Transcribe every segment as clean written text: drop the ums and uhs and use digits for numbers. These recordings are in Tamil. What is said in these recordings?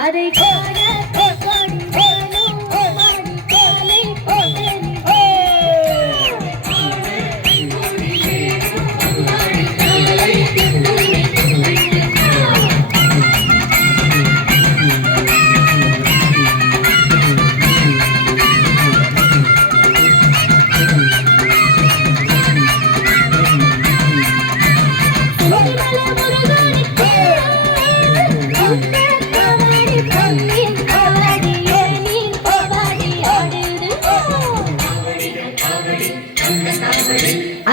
அதை காண கண்கொடி வேணும் அம்மாடி காலை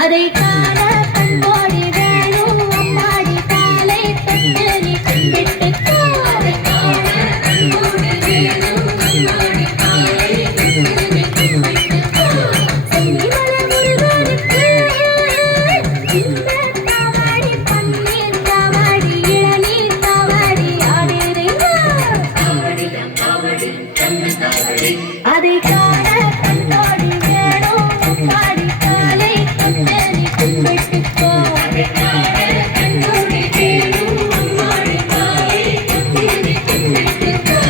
அதை காண கண்கொடி வேணும் அம்மாடி காலை தொட்டு நீ கும்பிட்டுக்கோ அதை காண கண்கொடி வேணும் அம்மாடி காலை தொட்டு நீ கும்பிட்டுக்கோ சென்னிமலை முருகனுக்கு இந்த காவடி பன்னீர் காவடி இளநீர் காவடி ஆடுறீங்க அதை காண கண்கொடி வேணும் அம்மாடி காலை தொட்டு நீ கும்பிட்டுக்கோ அதை காண கண்கொடி வேணும் அம்மாடி காலை தொட்டு நீ கும்பிட்டுக்கோ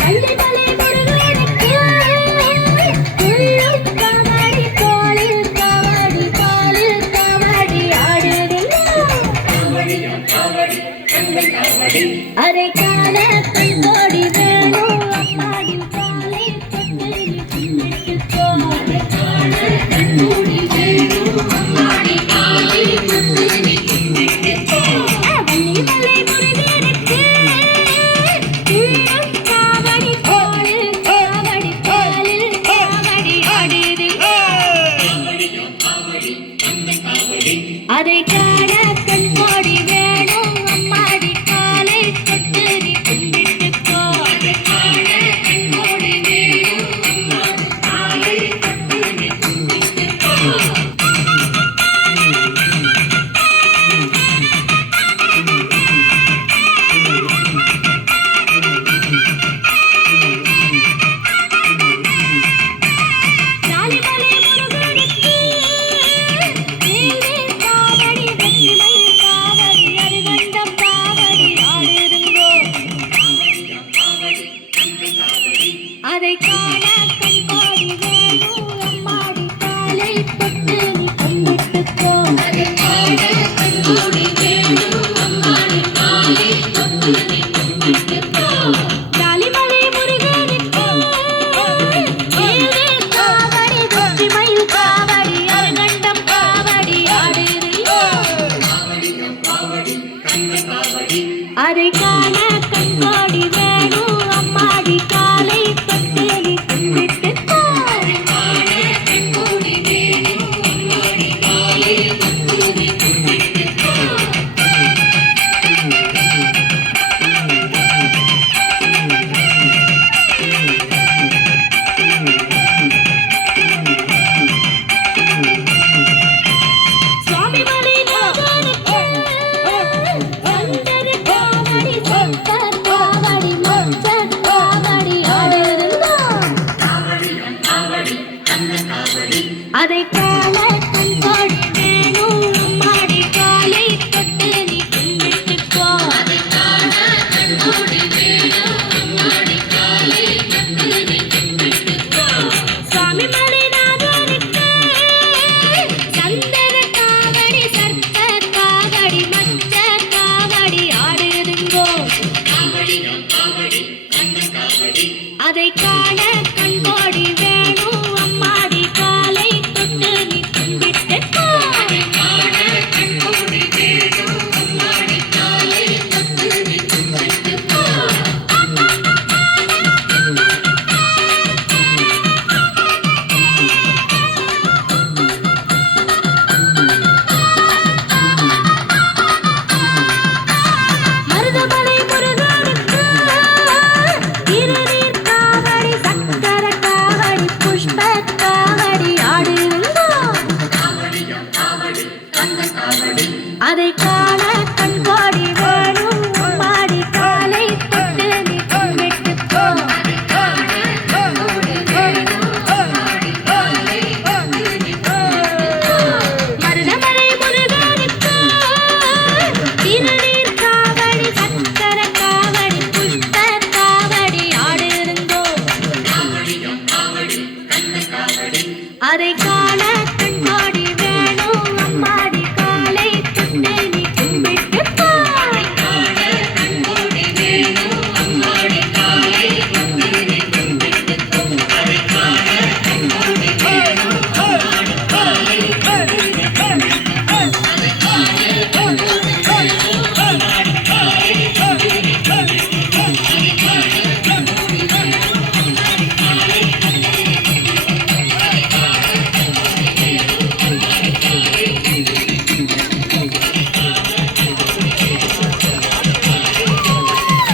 பள்ளிமலை முருகனுக்கு உள்ளும் காவடி தோளில் காவடி பாலில் காவடி ஆடுறீங்க அதை காண கண்கொடி வேணும் அம்மாடி காலை தொட்டு நீ கும்பிட்டுக்கோ அதை காண கண்கொடி வேணும் அம்மாடி காலை தொட்டு நீ கும்பிட்டுக்கோ பள்ளிமலை முருகனுக்கு உள்ளும் காவடி தோளில் காவடி பாலில் காவடி ஆடுறீங்க அதை காண கண்கொடி வேணும் அம்மாடி காலை தொட்டு நீ கும்பிட்டுக்கோ அதை காண கண்கொடி வேணும் அம்மாடி காலை தொட்டு நீ கும்பிட்டுக்கோ ஜாலிமலை முருகனுக்கு வேல்வேல் காவடி வெற்றிமயில் காவடி அரிகண்டம் காவடி ஆடுதுங்கோ அதை காண கண்கொடி வேணும் அம்மாடி காலை தொட்டு நீ கும்பிட்டுக்கோ அதை காண கண்கொடி வேணும் அம்மாடி காலை தொட்டு நீ கும்பிட்டுக்கோ ஜாலிமலை முருகனுக்கு வேல்வேல் காவடி வெற்றிமயில் காவடி அரிகண்டம் காவடி ஆடுறீங்க அதை காண கண்கொடி வேணும் அம்மாடி காலை தொட்டு நீ கும்பிட்டுக்கோ அதை காண கண்கொடி வேணும் அம்மாடி காலை தொட்டு நீ கும்பிட்டுக்கோ சுவாமிமலை நாதனுக்கு சந்தர காவடி சந்தர் காவடி மச்சர் காவடி ஆடுதுங்க அதை காண கண்கொடி வேணும் அம்மாடி காலை தொட்டு நீ கும்பிட்டுக்கோ அதை காண கண்கொடி வேணும் அம்மாடி காலை தொட்டு நீ கும்பிட்டுக்கோ சுவாமிமலை நாதனுக்கு சந்தர காவடி சர்க்கர் காவடி மச்சர் காவடி ஆடுதுங்கோ அதை காண